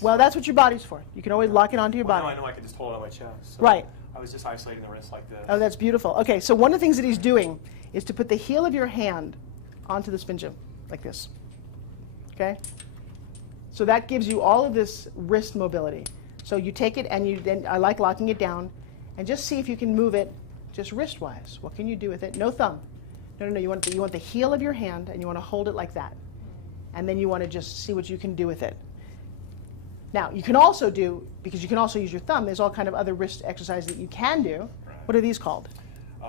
Well, that's what your body's for. You can always lock it onto your body. No, I know I can just hold it on my chest. So Right. I was just isolating the wrist like this. Oh, that's beautiful. Okay, so one of the things that he's doing is to put the heel of your hand onto the spin gym, like this. Okay? So that gives you all of this wrist mobility. So you take it and then I like locking it down and just see if you can move it just wrist-wise. What can you do with it? No thumb. No, you want the heel of your hand and you want to hold it like that. And then you want to just see what you can do with it. Now, you can also do, because you can also use your thumb, there's all kind of other wrist exercises that you can do. Right. What are these called?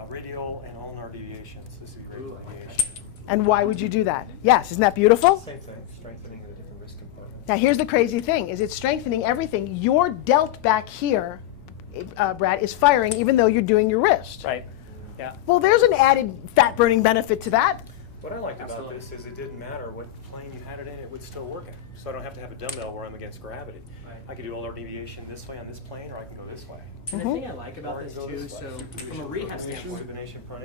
Radial and ulnar deviations. This is radial deviation. And why would you do that? Yes, isn't that beautiful? Same thing, strengthening the different wrist compartments. Now, here's the crazy thing, is it's strengthening everything. Your delt back here, Brad, is firing even though you're doing your wrist. Right. Yeah. Well, there's an added fat-burning benefit to that. What I liked about this is it didn't matter what plane you had it in, it would still work in. So I don't have to have a dumbbell where I'm against gravity. Right. I can do ulnar deviation this way on this plane, or I can go this way. And the thing I like about this too, so from a rehab standpoint,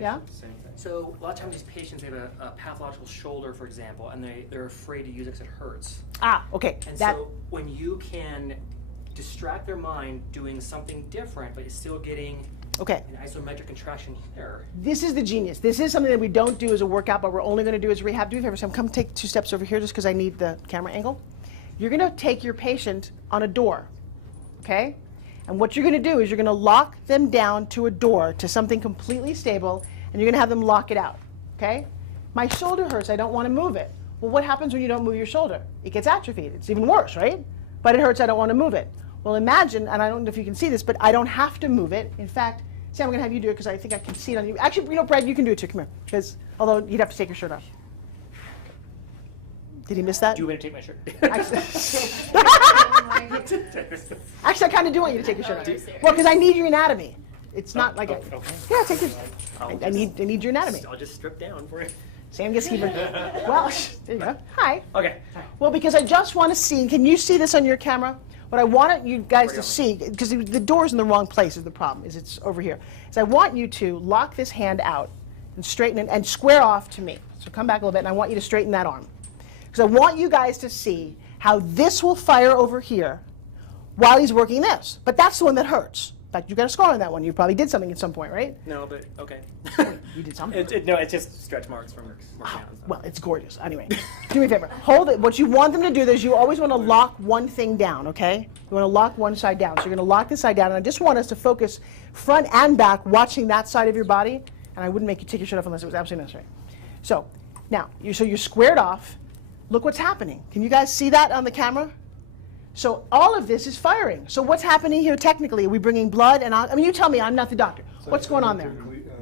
yeah. Same thing. So a lot of times these patients, they have a pathological shoulder, for example, and they're afraid to use it because it hurts. Ah, okay. And so when you can distract their mind doing something different, but you're still getting an isometric contraction here. This is the genius. This is something that we don't do as a workout, but we're only going to do as a rehab. Do me a favor, Sam, come take 2 steps over here just because I need the camera angle. You're going to take your patient on a door, okay? And what you're going to do is you're going to lock them down to a door, to something completely stable, and you're going to have them lock it out, okay? My shoulder hurts. I don't want to move it. Well, what happens when you don't move your shoulder? It gets atrophied. It's even worse, right? But it hurts. I don't want to move it. Well, imagine, and I don't know if you can see this, but I don't have to move it. In fact, Sam, I'm going to have you do it because I think I can see it on you. Actually, you know, Brad, you can do it too. Come here. Because, although you'd have to take your shirt off. Did he miss that? Do you want me to take my shirt? Actually, I kind of do want you to take your shirt off. Well, because I need your anatomy. It's not like yeah, take your. I need your anatomy. I'll just strip down for you. Sam gets keeper. Well, there you go. Hi. Okay. Well, because I just want to see. Can you see this on your camera? What I wanted you guys to see, because the door's in the wrong place is the problem, is it's over here. Is I want you to lock this hand out and straighten it and square off to me. So come back a little bit, and I want you to straighten that arm. Because I want you guys to see how this will fire over here while he's working this. But that's the one that hurts. In fact, you got a scar on that one. You probably did something at some point, right? No, but okay. You did something. No, it's just stretch marks from working out. Well, it's gorgeous. Anyway, do me a favor. Hold it. What you want them to do is you always want to lock one thing down, okay? You want to lock one side down. So you're going to lock this side down. And I just want us to focus front and back, watching that side of your body. And I wouldn't make you take your shirt off unless it was absolutely necessary. So now, you're squared off. Look what's happening. Can you guys see that on the camera? So all of this is firing. So what's happening here technically? Are we bringing blood? And I mean, you tell me. I'm not the doctor. So what's going on there?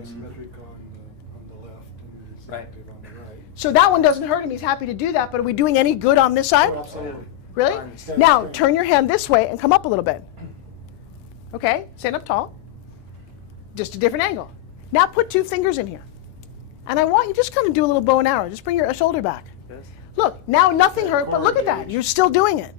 Symmetric on the left and it's active on the right. So that one doesn't hurt him. He's happy to do that. But are we doing any good on this side? Oh, absolutely. Really? Now, turn your hand this way and come up a little bit. Okay? Stand up tall. Just a different angle. Now put 2 fingers in here. And I want you just kind of do a little bow and arrow. Just bring your shoulder back. Yes. Look, now nothing hurt, but look at that. You're still doing it.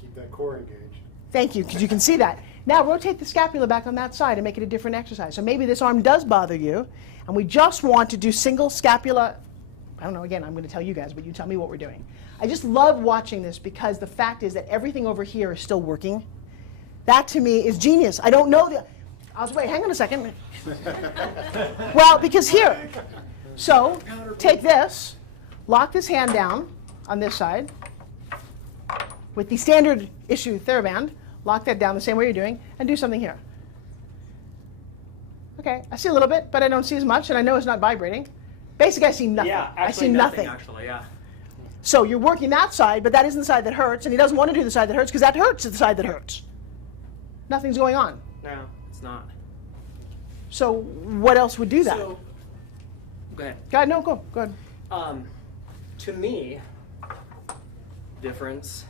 Keep that core engaged. Thank you, because you can see that. Now rotate the scapula back on that side and make it a different exercise. So maybe this arm does bother you, and we just want to do single scapula. I don't know, again, I'm going to tell you guys, but you tell me what we're doing. I just love watching this because the fact is that everything over here is still working. That, to me, is genius. I don't know wait, hang on a second. Well, because here. So, take this, lock this hand down on this side with the standard issue TheraBand. Lock that down the same way you're doing, and do something here. Okay, I see a little bit, but I don't see as much, and I know it's not vibrating. Basically, I see nothing. Yeah, I see nothing. Actually, yeah. So you're working that side, but that isn't the side that hurts, and he doesn't want to do the side that hurts because that hurts the side that hurts. Nothing's going on. No, it's not. So what else would do that? So, go ahead. Go ahead, no, go ahead. To me, difference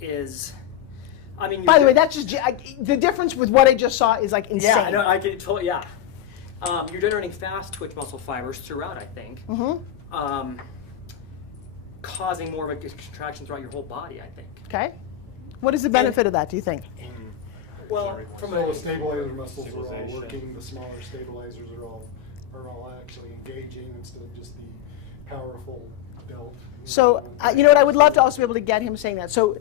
is, I mean. By the way, that's just the difference with what I just saw is like insane. Yeah, no, I get totally. Yeah, you're generating fast twitch muscle fibers throughout. I think. Mm-hmm. Causing more of a contraction throughout your whole body. I think. Okay. What is the benefit of that? Do you think? Well, So the stabilizer muscles are all working. The smaller stabilizers are all actually engaging instead of just the powerful delt. So you know what? I would love to also be able to get him saying that. So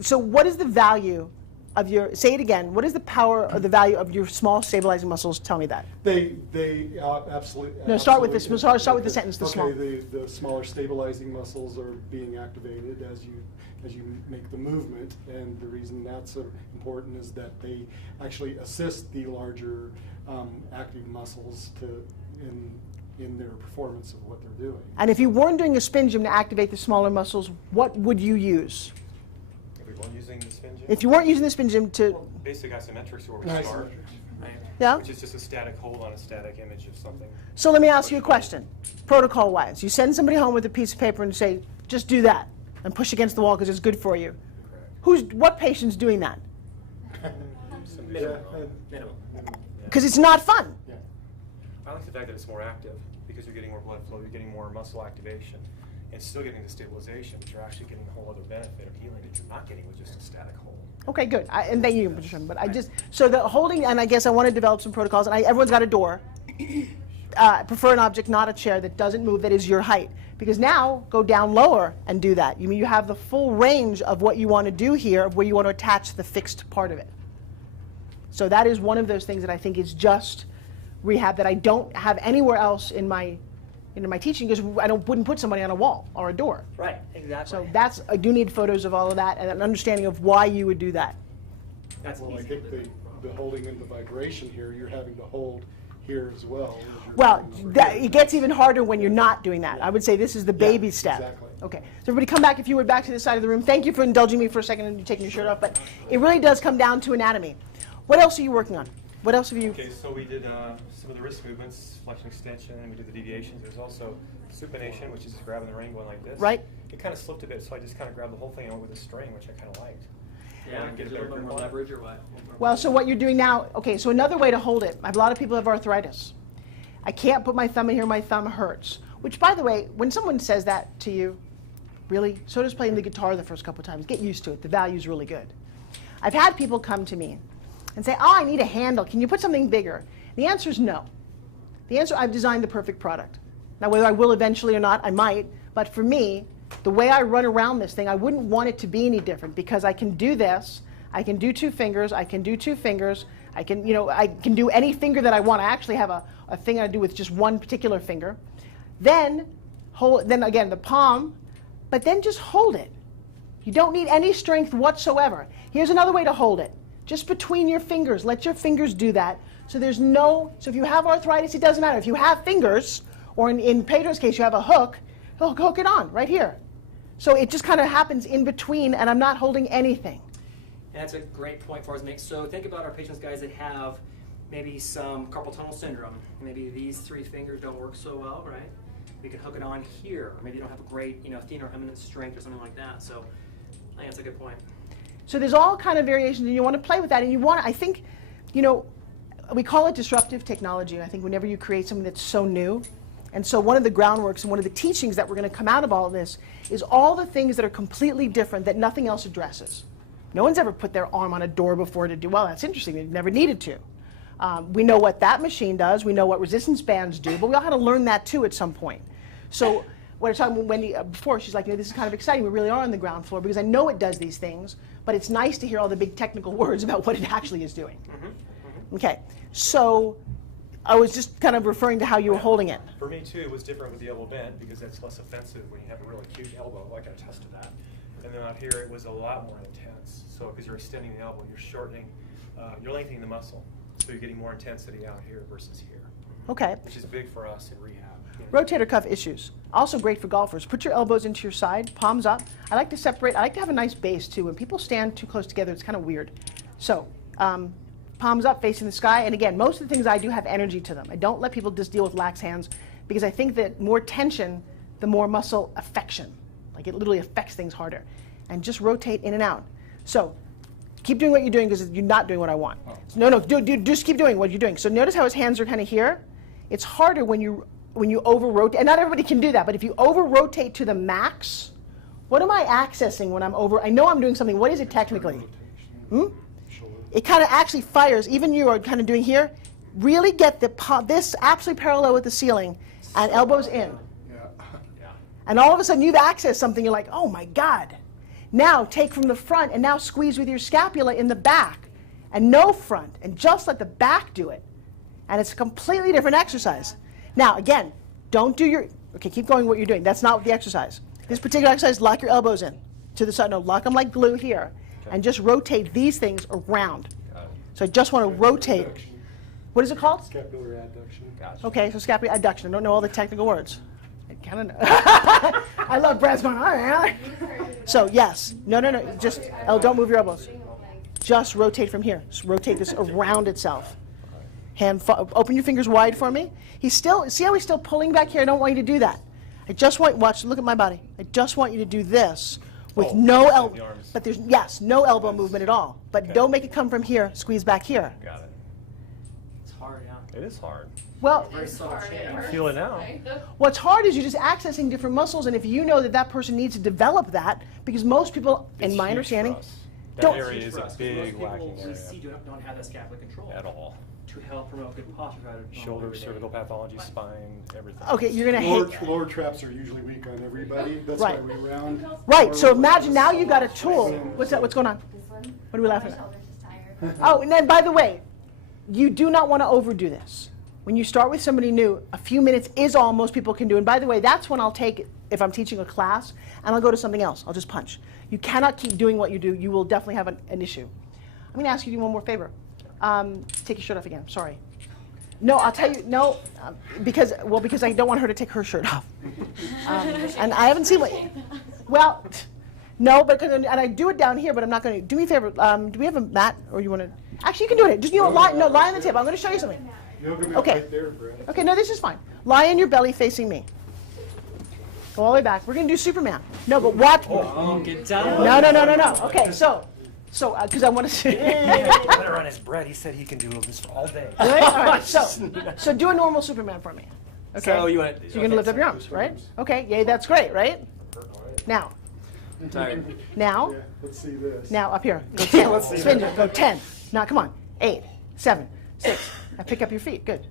So what is the value of your, say it again, what is the power or the value of your small stabilizing muscles? Tell me that. They absolutely. No, start with this. absolutely- Start with the sentence, the okay, small. the smaller stabilizing muscles are being activated as you make the movement, and the reason that's important is that they actually assist the larger active muscles in their performance of what they're doing. And if you weren't doing a spin gym to activate the smaller muscles, what would you use? If we weren't using the spin gym? If you weren't using the spin gym to, Basic isometrics is where we Nice. start, yeah? which is just a static hold on a static image of something. So let me ask you a question, protocol-wise. You send somebody home with a piece of paper and say, just do that, and push against the wall because it's good for you. Correct. What patient's doing that? Some Minimum. Yeah, Minimum. Because it's not fun. yeah. I like the fact that it's more active because you're getting more blood flow, you're getting more muscle activation, and still getting the stabilization, but you're actually getting a whole other benefit of healing that you're not getting with just a static hold. Okay, good. And thank you, Patricia. But I just, so the holding, and I guess I want to develop some protocols, and everyone's got a door. I prefer an object, not a chair, that doesn't move, that is your height. Because now, go down lower and do that. You have the full range of what you want to do here, of where you want to attach the fixed part of it. So that is one of those things that I think is just rehab that I don't have anywhere else in my teaching, because wouldn't put somebody on a wall or a door. Right, exactly. So I do need photos of all of that and an understanding of why you would do that. That's Well, I easy. think the holding and the vibration here, you're having to hold here as well. as you're Well, holding over here. it gets even harder when you're not doing that. I would say this is the baby step. exactly. Okay, so everybody come back, if you would, back to this side of the room. Thank you for indulging me for a second and you taking your shirt off, but it really does come down to anatomy. What else are you working on? What else have you? Okay, so we did some of the wrist movements, flexion extension, and we did the deviations. There's also supination, which is just grabbing the ring going like this. Right. It kind of slipped a bit, so I just kind of grabbed the whole thing and went with a string, which I kind of liked. Yeah, Get a get a better little bit grip more on it. leverage or what? Well, so what you're doing now, okay, so another way to hold it, a lot of people have arthritis. I can't put my thumb in here, my thumb hurts. Which, by the way, when someone says that to you, really, so does playing the guitar the first couple of times. Get used to it, the value's really good. I've had people come to me and say, oh, I need a handle, can you put something bigger? The answer is no. The answer, I've designed the perfect product. Now, whether I will eventually or not, I might, but for me, the way I run around this thing, I wouldn't want it to be any different, because I can do this, I can do two fingers, I can do two fingers, I can do any finger that I want. I actually have a thing I do with just one particular finger. Then again, the palm, but then just hold it. You don't need any strength whatsoever. Here's another way to hold it. Just between your fingers, let your fingers do that. So so if you have arthritis, it doesn't matter. If you have fingers, or in Pedro's case, you have a hook, he'll hook it on right here. So it just kind of happens in between, and I'm not holding anything. And that's a great point for us, Nick. So think about our patients, guys, that have maybe some carpal tunnel syndrome. Maybe these three fingers don't work so well, right? We can hook it on here. Or maybe you don't have a great, thin or eminent strength or something like that. So I think that's a good point. So there's all kind of variations, and you want to play with that, and you want to, I think, we call it disruptive technology. I think whenever you create something that's so new, and so one of the groundworks and one of the teachings that we're going to come out of all of this is all the things that are completely different that nothing else addresses. No one's ever put their arm on a door before to do, well, that's interesting, they've never needed to. We know what that machine does, we know what resistance bands do, but we all had to learn that too at some point. So when I was talking with Wendy before, she's like, this is kind of exciting, we really are on the ground floor, because I know it does these things, but it's nice to hear all the big technical words about what it actually is doing. Okay, so I was just kind of referring to how you were holding it. For me, too, it was different with the elbow bent because that's less offensive when you have a really acute elbow. I can attest to that. And then out here, it was a lot more intense. So because you're extending the elbow, you're shortening, you're lengthening the muscle. So you're getting more intensity out here versus here, Okay. which is big for us in rehab. Rotator cuff issues, also great for golfers. Put your elbows into your side, palms up. I like to separate, I like to have a nice base too. When people stand too close together, it's kind of weird. So, palms up, facing the sky. And again, most of the things I do have energy to them. I don't let people just deal with lax hands, because I think that more tension, the more muscle affection. Like it literally affects things harder. And just rotate in and out. So keep doing what you're doing, because you're not doing what I want. So no, just keep doing what you're doing. So notice how his hands are kind of here. It's harder when you over-rotate, and not everybody can do that, but if you over-rotate to the max, what am I accessing when I'm over? I know I'm doing something. What is it technically? It kind of actually fires. Even you are kind of doing here. Really get this absolutely parallel with the ceiling, and elbows in. Yeah. And all of a sudden you've accessed something. You're like, oh my God. Now take from the front and now squeeze with your scapula in the back. And no front. And just let the back do it. And it's a completely different exercise. Now, again, don't do your, okay, keep going what you're doing. That's not the exercise. This particular exercise, lock your elbows in to the side. No, lock them like glue here. And just rotate these things around. So I just want to rotate. Adduction. What is it called? Scapular adduction. Okay, so scapular adduction. I don't know all the technical words. I kind of know. I love Brad's going, all right. So yes, no, just, don't move your elbows. Just rotate from here. Just rotate this around itself. Open your fingers wide for me. He's still, see how he's still pulling back here? I don't want you to do that. I just want, watch, look at my body. I just want you to do this with no elbow, but there's, yes, no elbow movement at all. But don't make it come from here, squeeze back here. Got it. It's hard, yeah. It is hard. Well, Very subtle change. Feel it now. what's hard is you're just accessing different muscles, and if you know that that person needs to develop that, because most people, in It's my huge understanding, for us. That don't- area is For a us, 'cause big most people lacking we area see don't have that scapular control at all. to help promote good posture. Shoulder, cervical pathology, spine, everything. okay, you're going to hate. Lower traps are usually weak on everybody. That's Right. why we round. Right, so imagine now you've got a tool. What's that? What's going on? This one? What are we laughing My at? shoulder's just tired. Oh, and then by the way, you do not want to overdo this. When you start with somebody new, a few minutes is all most people can do. And by the way, that's when I'll take, if I'm teaching a class, and I'll go to something else. I'll just punch. You cannot keep doing what you do. You will definitely have an issue. I'm going to ask you to do one more favor. Take your shirt off again. I'm sorry. No, I'll tell you, no, because I don't want her to take her shirt off. And I haven't seen what, well, no, but, and I do it down here, but I'm not going to, do me a favor, do we have a mat, or you want to, actually you can do it, just, lie on the table, I'm going to show you something. Yoga mat Okay. right there, Brad. Okay, no, this is fine. Lie on your belly facing me. Go all the way back. We're going to do Superman. No, but watch. Oh, get down. No. Okay, so, because I want to see. Better on his bread. He said he can do this for all day. All right, so do a normal Superman for me. Okay. So you want So you're going to lift up your arms, right? Okay, yay, that's great, right? Now, I'm tired. now, Yeah, let's see this. now up here. Go 10. Spin it. Go 10. Now, come on. 8, 7, 6. Now pick up your feet. Good.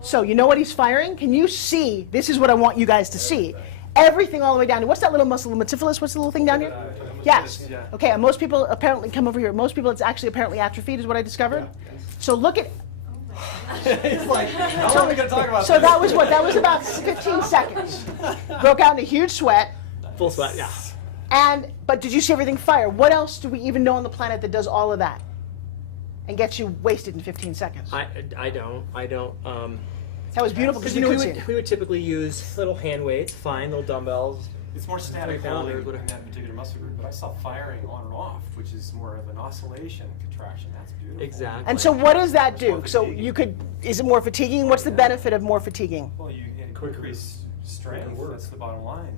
So you know what he's firing? Can you see? This is what I want you guys to see. Everything all the way down to, what's that little muscle, matifilis? What's the little thing down here? Yes. Yeah. Okay, and most people apparently come over here. Most people, it's actually apparently atrophied is what I discovered. So look at, It's like, how are we going to talk about so that was what? That was about 15 seconds. Broke out in a huge sweat. full sweat? Yeah. But did you see everything fire? What else do we even know on the planet that does all of that and gets you wasted in 15 seconds? I don't. That was beautiful because Because you couldn't see it. we would typically use little hand weights, fine, little dumbbells. It's more static 3 holding pounders, in that particular muscle group, but I saw firing on and off, which is more of an oscillation contraction. That's beautiful. Exactly. And so what does that It's do? more So fatiguing. you could, is it more fatiguing? What's the benefit of more fatiguing? Well, you increase strength. That's the bottom line.